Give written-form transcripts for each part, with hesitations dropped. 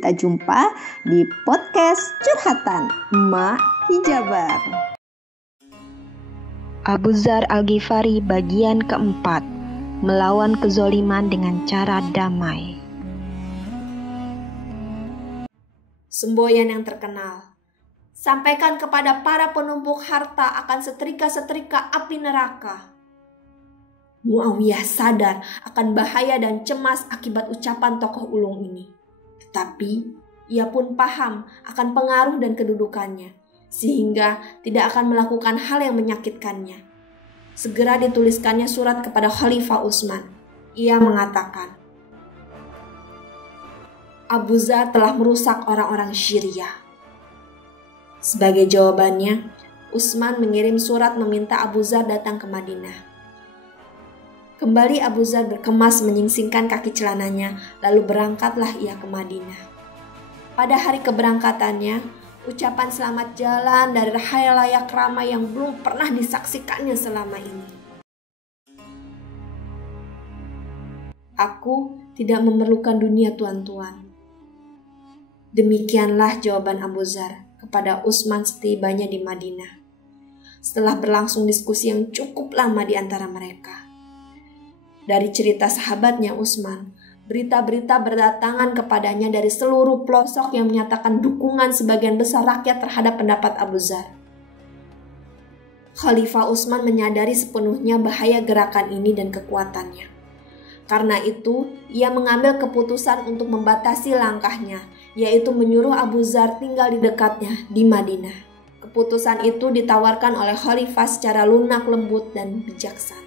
kita jumpa di podcast Curhatan Emak Hijabar. Abu Dzar Al-Ghifari bagian keempat, melawan kezoliman dengan cara damai. Semboyan yang terkenal. Sampaikan kepada para penumpuk harta akan setrika-setrika api neraka. Muawiyah sadar akan bahaya dan cemas akibat ucapan tokoh ulung ini. Tetapi ia pun paham akan pengaruh dan kedudukannya, sehingga tidak akan melakukan hal yang menyakitkannya. Segera dituliskannya surat kepada Khalifah Utsman. Ia mengatakan, Abu Dzar telah merusak orang-orang Syria. Sebagai jawabannya, Utsman mengirim surat meminta Abu Dzar datang ke Madinah. Kembali Abu Dzar berkemas menyingsingkan kaki celananya, lalu berangkatlah ia ke Madinah. Pada hari keberangkatannya, ucapan selamat jalan dari khalayak ramai yang belum pernah disaksikannya selama ini. Aku tidak memerlukan dunia tuan-tuan. Demikianlah jawaban Abu Dzar kepada Utsman setibanya di Madinah. Setelah berlangsung diskusi yang cukup lama di antara mereka. Dari cerita sahabatnya Utsman, berita-berita berdatangan kepadanya dari seluruh pelosok yang menyatakan dukungan sebagian besar rakyat terhadap pendapat Abu Dzar. Khalifah Utsman menyadari sepenuhnya bahaya gerakan ini dan kekuatannya. Karena itu, ia mengambil keputusan untuk membatasi langkahnya, yaitu menyuruh Abu Dzar tinggal di dekatnya di Madinah. Keputusan itu ditawarkan oleh Khalifah secara lunak, lembut, dan bijaksana.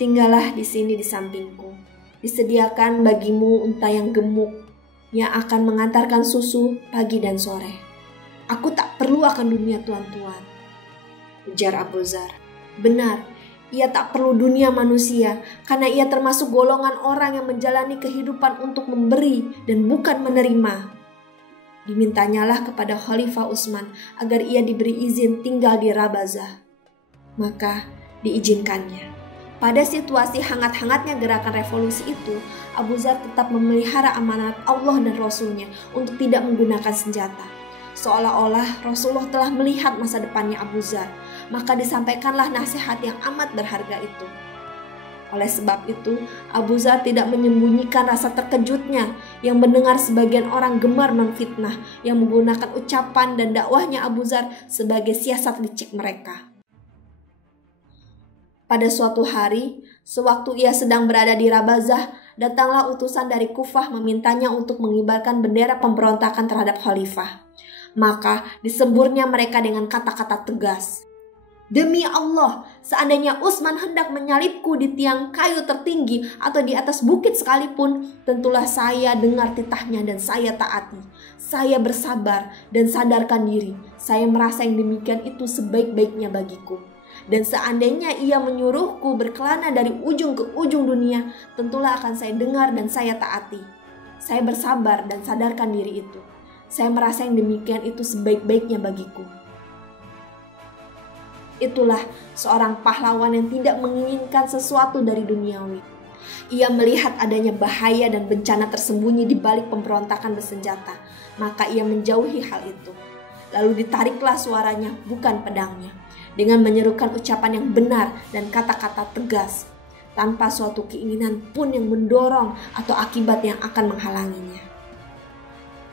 Tinggallah di sini di sampingku. Disediakan bagimu unta yang gemuk yang akan mengantarkan susu pagi dan sore. Aku tak perlu akan dunia tuan-tuan, ujar Abu Dzar. Benar, ia tak perlu dunia manusia karena ia termasuk golongan orang yang menjalani kehidupan untuk memberi dan bukan menerima. Dimintanyalah kepada Khalifah Utsman agar ia diberi izin tinggal di Rabazah. Maka diizinkannya. Pada situasi hangat-hangatnya gerakan revolusi itu, Abu Dzar tetap memelihara amanat Allah dan Rasulnya untuk tidak menggunakan senjata. Seolah-olah Rasulullah telah melihat masa depannya Abu Dzar, maka disampaikanlah nasihat yang amat berharga itu. Oleh sebab itu, Abu Dzar tidak menyembunyikan rasa terkejutnya yang mendengar sebagian orang gemar menfitnah yang menggunakan ucapan dan dakwahnya Abu Dzar sebagai siasat licik mereka. Pada suatu hari, sewaktu ia sedang berada di Rabazah, datanglah utusan dari Kufah memintanya untuk mengibarkan bendera pemberontakan terhadap khalifah. Maka disemburnya mereka dengan kata-kata tegas. Demi Allah, seandainya Utsman hendak menyalibku di tiang kayu tertinggi atau di atas bukit sekalipun, tentulah saya dengar titahnya dan saya taati. Saya bersabar dan sadarkan diri. Saya merasa yang demikian itu sebaik-baiknya bagiku. Dan seandainya ia menyuruhku berkelana dari ujung ke ujung dunia, tentulah akan saya dengar dan saya taati. Saya bersabar dan sadarkan diri itu. Saya merasa yang demikian itu sebaik-baiknya bagiku. Itulah seorang pahlawan yang tidak menginginkan sesuatu dari duniawi. Ia melihat adanya bahaya dan bencana tersembunyi di balik pemberontakan bersenjata, maka ia menjauhi hal itu. Lalu ditariklah suaranya, bukan pedangnya, dengan menyerukan ucapan yang benar dan kata-kata tegas, tanpa suatu keinginan pun yang mendorong atau akibat yang akan menghalanginya.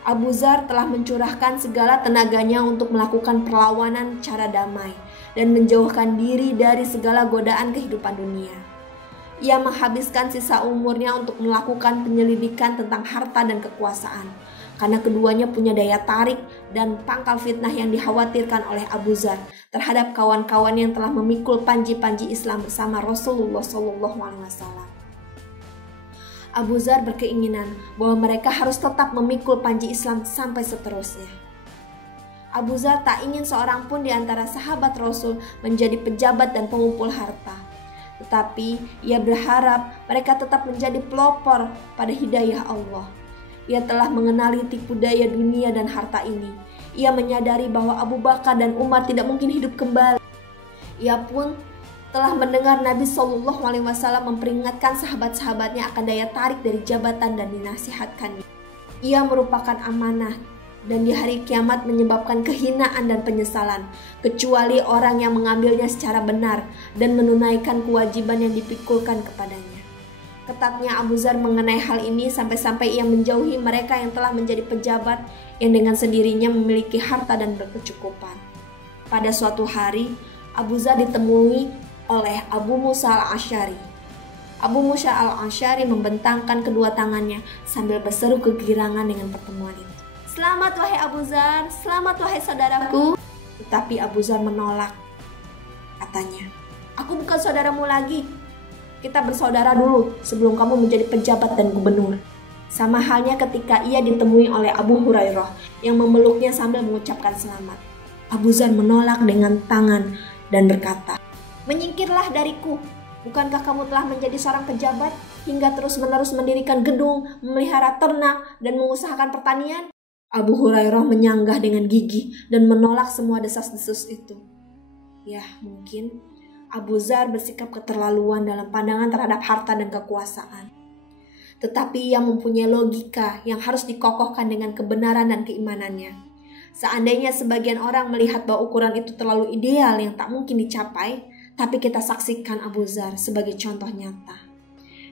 Abu Dzar telah mencurahkan segala tenaganya untuk melakukan perlawanan cara damai dan menjauhkan diri dari segala godaan kehidupan dunia. Ia menghabiskan sisa umurnya untuk melakukan penyelidikan tentang harta dan kekuasaan, karena keduanya punya daya tarik dan pangkal fitnah yang dikhawatirkan oleh Abu Dzar terhadap kawan-kawan yang telah memikul panji-panji Islam bersama Rasulullah SAW. Abu Dzar berkeinginan bahwa mereka harus tetap memikul panji Islam sampai seterusnya. Abu Dzar tak ingin seorang pun di antara sahabat Rasul menjadi pejabat dan pengumpul harta. Tetapi ia berharap mereka tetap menjadi pelopor pada hidayah Allah. Ia telah mengenali tipu daya dunia dan harta ini. Ia menyadari bahwa Abu Bakar dan Umar tidak mungkin hidup kembali. Ia pun telah mendengar Nabi SAW memperingatkan sahabat-sahabatnya akan daya tarik dari jabatan dan dinasihatkannya. Ia merupakan amanah dan di hari kiamat menyebabkan kehinaan dan penyesalan, kecuali orang yang mengambilnya secara benar dan menunaikan kewajiban yang dipikulkan kepadanya. Ketatnya Abu Dzar mengenai hal ini sampai-sampai ia menjauhi mereka yang telah menjadi pejabat yang dengan sendirinya memiliki harta dan berkecukupan. Pada suatu hari, Abu Dzar ditemui oleh Abu Musa al-Asy'ari. Abu Musa al-Asy'ari membentangkan kedua tangannya sambil berseru kegirangan dengan pertemuan itu. "Selamat wahai Abu Dzar, selamat wahai saudaraku." Tetapi Abu Dzar menolak. Katanya, "Aku bukan saudaramu lagi. Kita bersaudara dulu sebelum kamu menjadi pejabat dan gubernur." Sama halnya ketika ia ditemui oleh Abu Hurairah yang memeluknya sambil mengucapkan selamat. Abu Dzar menolak dengan tangan dan berkata, "Menyingkirlah dariku. Bukankah kamu telah menjadi seorang pejabat hingga terus-menerus mendirikan gedung, memelihara ternak, dan mengusahakan pertanian?" Abu Hurairah menyanggah dengan gigih dan menolak semua desas-desus itu. Ya, mungkin Abu Dzar bersikap keterlaluan dalam pandangan terhadap harta dan kekuasaan. Tetapi ia mempunyai logika yang harus dikokohkan dengan kebenaran dan keimanannya. Seandainya sebagian orang melihat bahwa ukuran itu terlalu ideal yang tak mungkin dicapai, tapi kita saksikan Abu Dzar sebagai contoh nyata.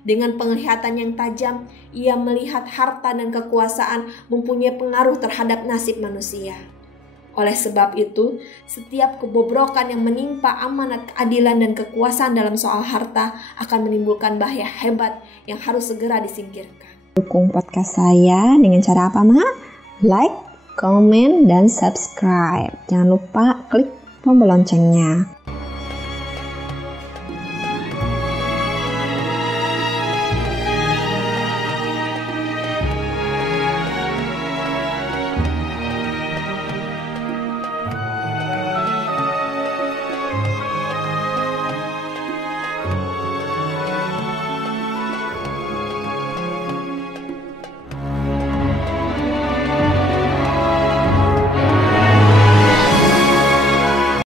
Dengan penglihatan yang tajam, ia melihat harta dan kekuasaan mempunyai pengaruh terhadap nasib manusia. Oleh sebab itu, setiap kebobrokan yang menimpa amanat keadilan dan kekuasaan dalam soal harta akan menimbulkan bahaya hebat yang harus segera disingkirkan. Dukung podcast saya dengan cara apa, Ma? Like, komen, dan subscribe. Jangan lupa klik tombol loncengnya.